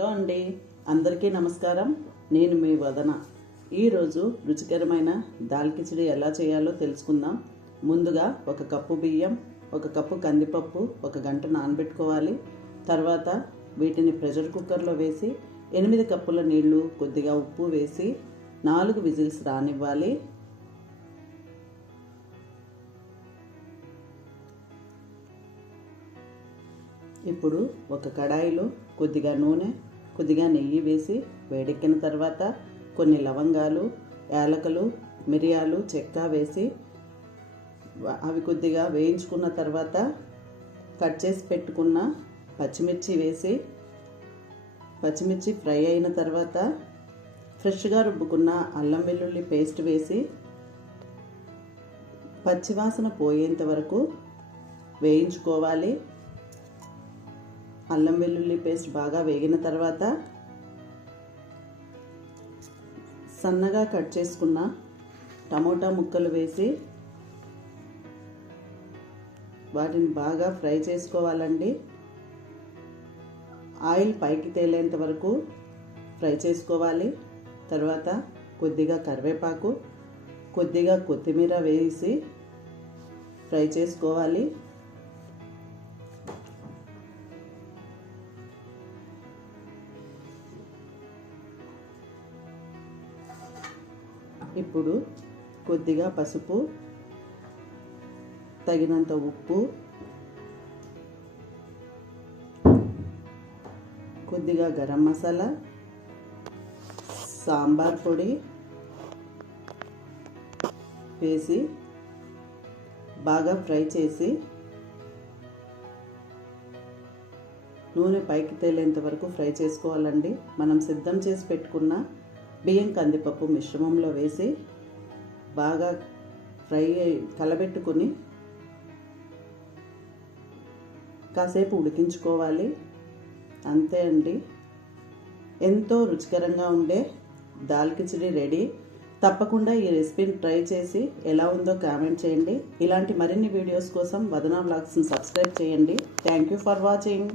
Hello అండి. అందరికీ నమస్కారం. నేను మీ వదన. ఈరోజు రుచికరమైన దాల్ కిచడి ఎలా చేయాలో తెలుసుకుందాం. ముందుగా ఒక కప్పు బియ్యం ఒక కప్పు కందిపప్పు ఒక గంట నానబెట్టుకోవాలి. తర్వాత వీటిని ప్రెషర్ కుక్కర్లో వేసి ఎనిమిది కప్పుల నీళ్ళు కొద్దిగా ఉప్పు వేసి నాలుగు విజిల్స్ రానివ్వాలి. ఇప్పుడు ఒక కడాయిలో కొద్దిగా నూనె కొద్దిగా నెయ్యి వేసి వేడెక్కిన తర్వాత కొన్ని లవంగాలు యాలకలు మిరియాలు చెక్క వేసి అవి కొద్దిగా వేయించుకున్న తర్వాత కట్ చేసి పెట్టుకున్న పచ్చిమిర్చి వేసి పచ్చిమిర్చి ఫ్రై అయిన తర్వాత ఫ్రెష్గా రుబ్బుకున్న అల్లం వెల్లుల్లి పేస్ట్ వేసి పచ్చివాసన పోయేంత వరకు వేయించుకోవాలి. అల్లం వెల్లుల్లి పేస్ట్ బాగా వేగిన తర్వాత సన్నగా కట్ చేసుకున్న టమోటా ముక్కలు వేసి వాటిని బాగా ఫ్రై చేసుకోవాలండి. ఆయిల్ పైకి తేలేంత వరకు ఫ్రై చేసుకోవాలి. తర్వాత కొద్దిగా కరివేపాకు కొద్దిగా కొత్తిమీర వేసి ఫ్రై చేసుకోవాలి. ఇప్పుడు కొద్దిగా పసుపు తగినంత ఉప్పు కొద్దిగా గరం మసాలా సాంబార్ పొడి వేసి బాగా ఫ్రై చేసి నూనె పైకి తేలేంత వరకు ఫ్రై చేసుకోవాలండి. మనం సిద్ధం చేసి పెట్టుకున్న బియ్యం కందిపప్పు మిశ్రమంలో వేసి బాగా ఫ్రై అయి కలబెట్టుకుని కాసేపు ఉడికించుకోవాలి. అంతే అండి. ఎంతో రుచికరంగా ఉండే దాల్ కిచిడి రెడీ. తప్పకుండా ఈ రెసిపీని ట్రై చేసి ఎలా ఉందో కామెంట్ చేయండి. ఇలాంటి మరిన్ని వీడియోస్ కోసం వదనా బ్లాగ్స్ని సబ్స్క్రైబ్ చేయండి. Thank you for watching.